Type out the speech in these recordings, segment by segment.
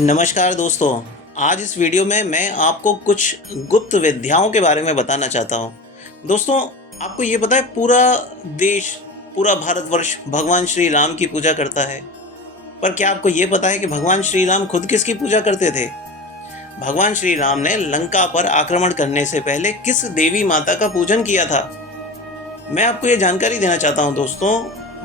नमस्कार दोस्तों। आज इस वीडियो में मैं आपको कुछ गुप्त विद्याओं के बारे में बताना चाहता हूँ। दोस्तों, आपको ये पता है पूरा देश, पूरा भारतवर्ष भगवान श्री राम की पूजा करता है। पर क्या आपको ये पता है कि भगवान श्री राम खुद किसकी पूजा करते थे? भगवान श्री राम ने लंका पर आक्रमण करने से पहले किस देवी माता का पूजन किया था? मैं आपको ये जानकारी देना चाहता हूँ दोस्तों।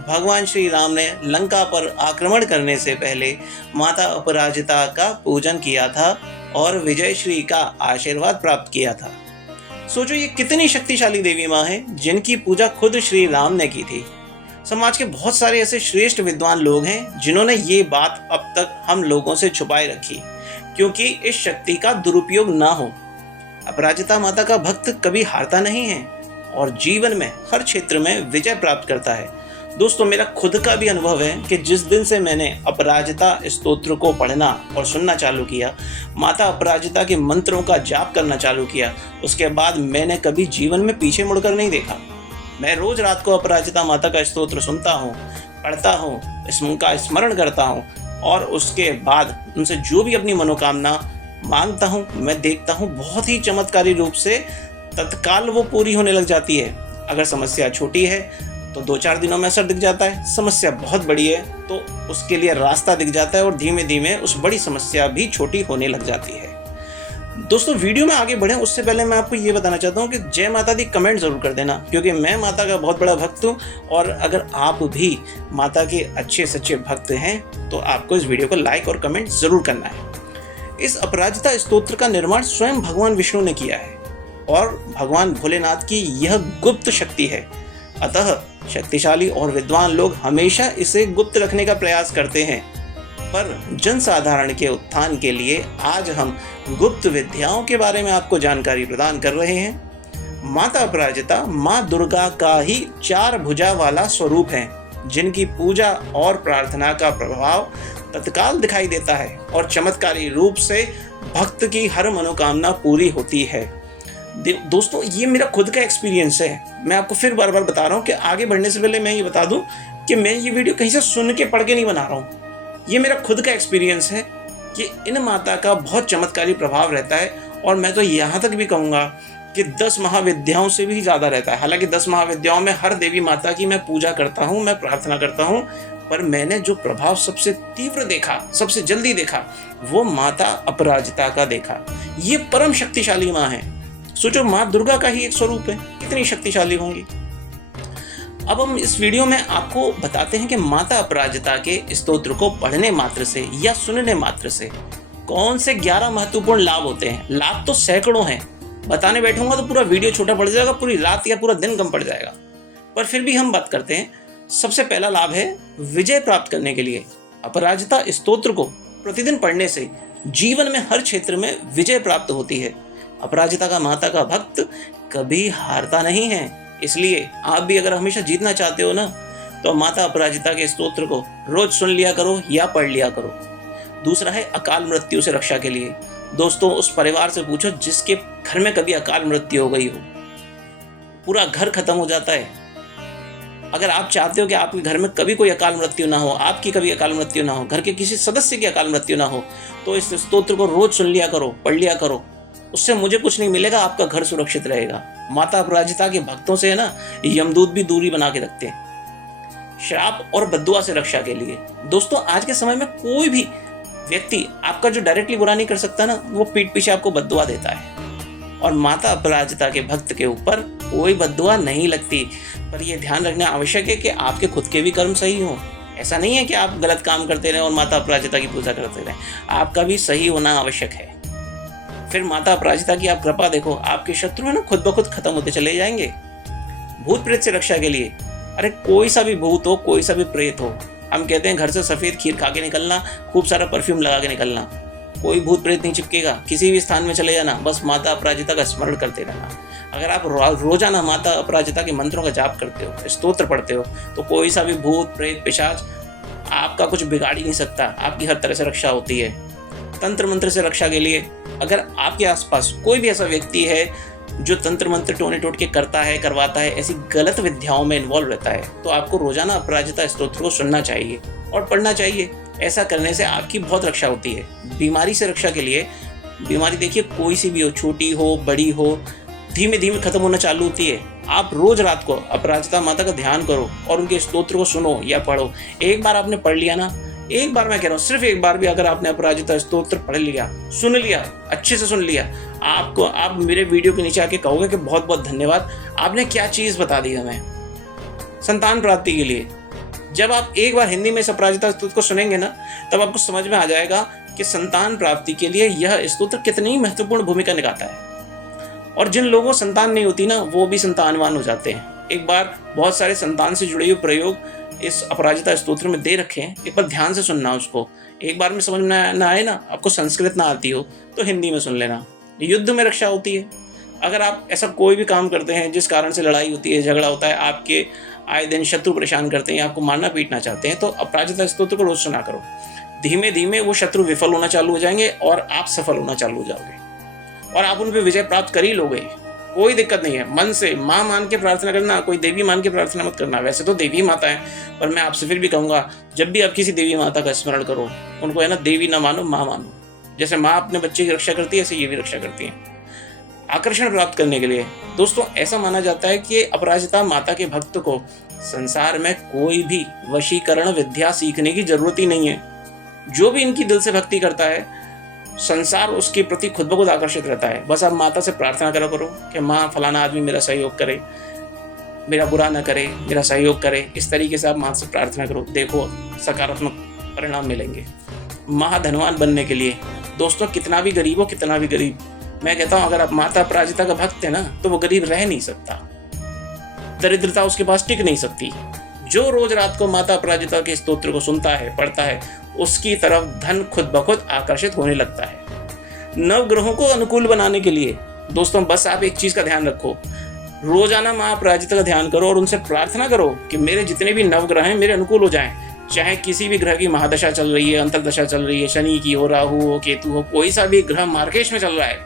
भगवान श्री राम ने लंका पर आक्रमण करने से पहले माता अपराजिता का पूजन किया था और विजय श्री का आशीर्वाद प्राप्त किया था। सोचो, ये कितनी शक्तिशाली देवी माँ है जिनकी पूजा खुद श्री राम ने की थी। समाज के बहुत सारे ऐसे श्रेष्ठ विद्वान लोग हैं जिन्होंने ये बात अब तक हम लोगों से छुपाए रखी, क्योंकि इस शक्ति का दुरुपयोग ना हो। अपराजिता माता का भक्त कभी हारता नहीं है और जीवन में हर क्षेत्र में विजय प्राप्त करता है। दोस्तों, मेरा खुद का भी अनुभव है कि जिस दिन से मैंने अपराजिता स्तोत्र को पढ़ना और सुनना चालू किया, माता अपराजिता के मंत्रों का जाप करना चालू किया, उसके बाद मैंने कभी जीवन में पीछे मुड़कर नहीं देखा। मैं रोज रात को अपराजिता माता का स्तोत्र सुनता हूँ, पढ़ता हूँ, उनका स्मरण करता हूँ और उसके बाद उनसे जो भी अपनी मनोकामना मांगता हूँ, मैं देखता हूँ बहुत ही चमत्कारी रूप से तत्काल वो पूरी होने लग जाती है। अगर समस्या छोटी है तो 2-4 दिनों में असर दिख जाता है, समस्या बहुत बड़ी है तो उसके लिए रास्ता दिख जाता है और धीमे धीमे उस बड़ी समस्या भी छोटी होने लग जाती है। दोस्तों, वीडियो में आगे बढ़ें उससे पहले मैं आपको ये बताना चाहता हूँ कि जय माता दी कमेंट जरूर कर देना, क्योंकि मैं माता का बहुत बड़ा भक्त हूँ और अगर आप भी माता के अच्छे सच्चे भक्त हैं तो आपको इस वीडियो को लाइक और कमेंट जरूर करना है। इस अपराजिता स्तोत्र का निर्माण स्वयं भगवान विष्णु ने किया है और भगवान भोलेनाथ की यह गुप्त शक्ति है। अतः शक्तिशाली और विद्वान लोग हमेशा इसे गुप्त रखने का प्रयास करते हैं, पर जनसाधारण के उत्थान के लिए आज हम गुप्त विद्याओं के बारे में आपको जानकारी प्रदान कर रहे हैं। माता अपराजिता माँ दुर्गा का ही 4 भुजा वाला स्वरूप है, जिनकी पूजा और प्रार्थना का प्रभाव तत्काल दिखाई देता है और चमत्कारी रूप से भक्त की हर मनोकामना पूरी होती है। दोस्तों, ये मेरा खुद का एक्सपीरियंस है। मैं आपको फिर बार बार बता रहा हूँ कि आगे बढ़ने से पहले मैं ये बता दूँ कि मैं ये वीडियो कहीं से सुन के पढ़ के नहीं बना रहा हूँ। ये मेरा खुद का एक्सपीरियंस है कि इन माता का बहुत चमत्कारी प्रभाव रहता है और मैं तो यहाँ तक भी कहूँगा कि 10 महाविद्याओं से भी ज़्यादा रहता है। हालांकि 10 महाविद्याओं में हर देवी माता की मैं पूजा करता हूँ, मैं प्रार्थना करता हूँ, पर मैंने जो प्रभाव सबसे तीव्र देखा, सबसे जल्दी देखा, वो माता अपराजिता का देखा। ये परम शक्तिशाली माँ है। सोचो, माँ दुर्गा का ही एक स्वरूप है, कितनी शक्तिशाली होंगी। अब हम इस वीडियो में आपको बताते हैं कि माता अपराजिता के स्तोत्र को पढ़ने मात्र से या सुनने मात्र से कौन से 11 महत्वपूर्ण लाभ होते हैं। लाभ तो सैकड़ों हैं, बताने बैठूंगा तो पूरा वीडियो छोटा पड़ जाएगा, पूरी रात या पूरा दिन कम पड़ जाएगा, पर फिर भी हम बात करते हैं। सबसे पहला लाभ है विजय प्राप्त करने के लिए। अपराजिता स्तोत्र को प्रतिदिन पढ़ने से जीवन में हर क्षेत्र में विजय प्राप्त होती है। अपराजिता का माता का भक्त कभी हारता नहीं है, इसलिए आप भी अगर हमेशा जीतना चाहते हो ना, तो माता अपराजिता के स्तोत्र को रोज सुन लिया करो या पढ़ लिया करो। दूसरा है अकाल मृत्यु से रक्षा के लिए। दोस्तों, उस परिवार से पूछो जिसके घर में कभी अकाल मृत्यु हो गई हो, पूरा घर खत्म हो जाता है। अगर आप चाहते हो कि आपके घर में कभी कोई अकाल मृत्यु ना हो, आपकी कभी अकाल मृत्यु ना हो, घर के किसी सदस्य की अकाल मृत्यु ना हो, तो इस स्तोत्र को रोज सुन लिया करो, पढ़ लिया करो। उससे मुझे कुछ नहीं मिलेगा, आपका घर सुरक्षित रहेगा। माता अपराजिता के भक्तों से है ना, यमदूत भी दूरी बना के रखते हैं, श्राप और बद्दुआ से रक्षा के लिए। दोस्तों, आज के समय में कोई भी व्यक्ति आपका जो डायरेक्टली बुरा नहीं कर सकता ना, वो पीठ पीछे आपको बद्दुआ देता है और माता अपराजिता के भक्त के ऊपर कोई बद्दुआ नहीं लगती। पर यह ध्यान रखना आवश्यक है कि आपके खुद के भी कर्म सही हो। ऐसा नहीं है कि आप गलत काम करते रहें और माता अपराजिता की पूजा करते रहें, आपका भी सही होना आवश्यक है। फिर माता अपराजिता की आप कृपा देखो, आपके शत्रु है ना खुद ब खुद खत्म होते चले जाएंगे। भूत प्रेत से रक्षा के लिए, अरे कोई सा भी भूत हो, कोई सा भी प्रेत हो, हम कहते हैं घर से सफ़ेद खीर खा के निकलना, खूब सारा परफ्यूम लगा के निकलना, कोई भूत प्रेत नहीं चिपकेगा। किसी भी स्थान में चले जाना, बस माता अपराजिता का स्मरण करते रहना। अगर आप रोजाना माता अपराजिता के मंत्रों का जाप करते हो, स्तोत्र पढ़ते हो, तो कोई सा भी भूत प्रेत पिशाच आपका कुछ बिगाड़ ही नहीं सकता। आपकी हर तरह से रक्षा होती है। तंत्र मंत्र से रक्षा के लिए, अगर आपके आसपास कोई भी ऐसा व्यक्ति है जो तंत्र मंत्र टोने टोट के करता है, करवाता है, ऐसी गलत विद्याओं में इन्वॉल्व रहता है, तो आपको रोजाना अपराजिता स्तोत्र को सुनना चाहिए और पढ़ना चाहिए। ऐसा करने से आपकी बहुत रक्षा होती है। बीमारी से रक्षा के लिए, बीमारी देखिए कोई सी भी हो, छोटी हो बड़ी हो, धीमे धीमे खत्म होना चालू होती है। आप रोज रात को अपराजिता माता का ध्यान करो और उनके स्तोत्र को सुनो या पढ़ो। एक बार आपने पढ़ लिया ना, एक बार मैं कह रहा हूँ, सिर्फ एक बार भी अगर आपने अपराजिता स्तोत्र पढ़ लिया, सुन लिया, अच्छे से सुन लिया, आप मेरे वीडियो के नीचे आके कहोगे कि बहुत बहुत धन्यवाद, आपने क्या चीज़ बता दी हमें संतान प्राप्ति के लिए। जब आप एक बार हिंदी में इस अपराजिता स्तोत्र को सुनेंगे ना, तब आपको समझ में आ जाएगा कि संतान प्राप्ति के लिए यह स्तोत्र कितनी महत्वपूर्ण भूमिका निभाता है। और जिन लोगों को संतान नहीं होती ना, वो भी संतानवान हो जाते हैं। एक बार बहुत सारे संतान से जुड़े हुए प्रयोग इस अपराजिता स्तोत्र में दे रखे हैं, एक बार ध्यान से सुनना उसको। एक बार में समझ में ना आए ना, आपको संस्कृत ना आती हो तो हिंदी में सुन लेना। युद्ध में रक्षा होती है। अगर आप ऐसा कोई भी काम करते हैं जिस कारण से लड़ाई होती है, झगड़ा होता है, आपके आए दिन शत्रु परेशान करते हैं, आपको मारना पीटना चाहते हैं, तो अपराजिता स्तोत्र को रोज सुना करो। धीमे धीमे वो शत्रु विफल होना चालू हो जाएंगे और आप सफल होना चालू हो जाओगे और आप उन पर विजय प्राप्त कर ही लोगे। कोई दिक्कत नहीं है। मन से माँ मान के प्रार्थना करना, कोई देवी मान के प्रार्थना मत करना। वैसे तो देवी माता है, पर मैं आपसे फिर भी कहूँगा, जब भी आप किसी देवी माता का स्मरण करो, उनको है ना देवी ना मानो, माँ मानो। जैसे माँ अपने बच्चे की रक्षा करती है, ऐसे ये भी रक्षा करती है। आकर्षण प्राप्त करने के लिए दोस्तों ऐसा माना जाता है कि अपराजिता माता के भक्त को संसार में कोई भी वशीकरण विद्या सीखने की जरूरत ही नहीं है। जो भी इनकी दिल से भक्ति करता है, संसार उसके प्रति खुद ब खुद आकर्षित रहता है। बस आप माता से प्रार्थना करा करो कि माँ फलाना आदमी मेरा सहयोग करे, मेरा बुरा ना करे, मेरा सहयोग करे। इस तरीके से आप माँ से प्रार्थना करो, देखो सकारात्मक परिणाम मिलेंगे। महाधनवान बनने के लिए दोस्तों, कितना भी गरीब हो, कितना भी गरीब, मैं कहता हूँ अगर आप माता अपराजिता का भक्त है ना, तो वो गरीब रह नहीं सकता, दरिद्रता उसके पास टिक नहीं सकती। जो रोज रात को माता अपराजिता के स्तोत्र को सुनता है, पढ़ता है, उसकी तरफ धन खुद ब खुद आकर्षित होने लगता है। नवग्रहों को अनुकूल बनाने के लिए दोस्तों बस आप एक चीज का ध्यान रखो, रोजाना माँ अपराजिता का ध्यान करो और उनसे प्रार्थना करो कि मेरे जितने भी नवग्रह हैं मेरे अनुकूल हो जाएं। चाहे किसी भी ग्रह की महादशा चल रही है, अंतरदशा चल रही है, शनि की हो, राहु हो, केतु हो, कोई सा भी ग्रह मार्गेश में चल रहा है,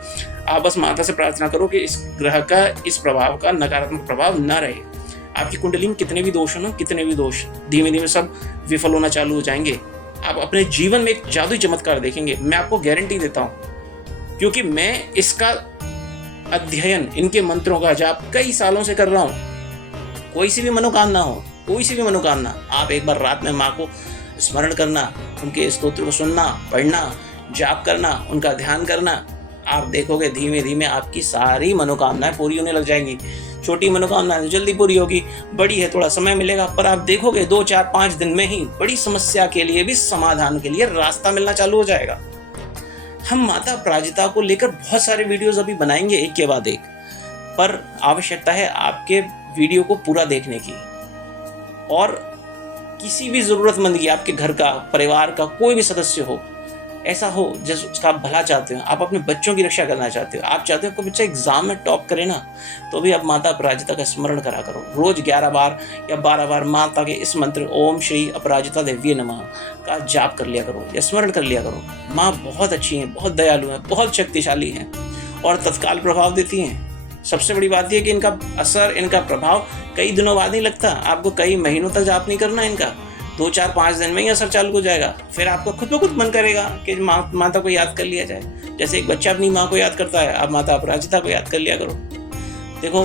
आप बस माता से प्रार्थना करो कि इस ग्रह का, इस प्रभाव का नकारात्मक प्रभाव न रहे। आपकी कुंडली में कितने भी दोष हो ना, कितने भी दोष धीमे धीमे सब विफल होना चालू हो जाएंगे। आप अपने जीवन में एक जादुई चमत्कार देखेंगे, मैं आपको गारंटी देता हूँ, क्योंकि मैं इसका अध्ययन, इनके मंत्रों का जाप कई सालों से कर रहा हूँ। कोई सी भी मनोकामना हो, कोई सी भी मनोकामना, आप एक बार रात में माँ को स्मरण करना, उनके स्तोत्र को सुनना, पढ़ना, जाप करना, उनका ध्यान करना, आप देखोगे धीमे धीमे आपकी सारी मनोकामनाएं पूरी होने लग जाएंगी। छोटी मनोकामना जल्दी पूरी होगी, बड़ी है थोड़ा समय मिलेगा, पर आप देखोगे 2, 4, 5 दिन में ही बड़ी समस्या के लिए भी समाधान के लिए रास्ता मिलना चालू हो जाएगा। हम माता अपराजिता को लेकर बहुत सारे वीडियोस अभी बनाएंगे एक के बाद एक, पर आवश्यकता है आपके वीडियो को पूरा देखने की। और किसी भी जरूरतमंद की, आपके घर का, परिवार का कोई भी सदस्य हो, ऐसा हो जिस उसका आप भला चाहते हो, आप अपने बच्चों की रक्षा करना चाहते हो, आप चाहते हो आपका बच्चा एग्जाम में टॉप करे ना, तो भी आप माता अपराजिता का स्मरण करा करो। रोज 11 बार या 12 बार माता के इस मंत्र ओम श्री अपराजिता देव्ये नमः का जाप कर लिया करो या स्मरण कर लिया करो। माँ बहुत अच्छी हैं, बहुत दयालु हैं, बहुत शक्तिशाली हैं और तत्काल प्रभाव देती हैं। सबसे बड़ी बात यह कि इनका असर, इनका प्रभाव कई दिनों बाद नहीं लगता, आपको कई महीनों तक जाप नहीं करना इनका, 2, 4, 5 दिन में ही असर चालू हो जाएगा। फिर आपको खुद ब खुद मन करेगा कि माता को याद कर लिया जाए। जैसे एक बच्चा अपनी माँ को याद करता है, आप माता अपराजिता को याद कर लिया करो। देखो,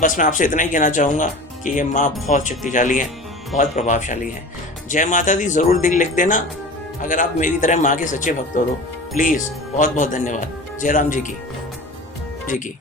बस मैं आपसे इतना ही कहना चाहूँगा कि ये माँ बहुत शक्तिशाली है, बहुत प्रभावशाली है। जय माता दी ज़रूर दिल लिख देना अगर आप मेरी तरह माँ के सच्चे भक्त हो। प्लीज़, बहुत बहुत धन्यवाद। जय राम जी की।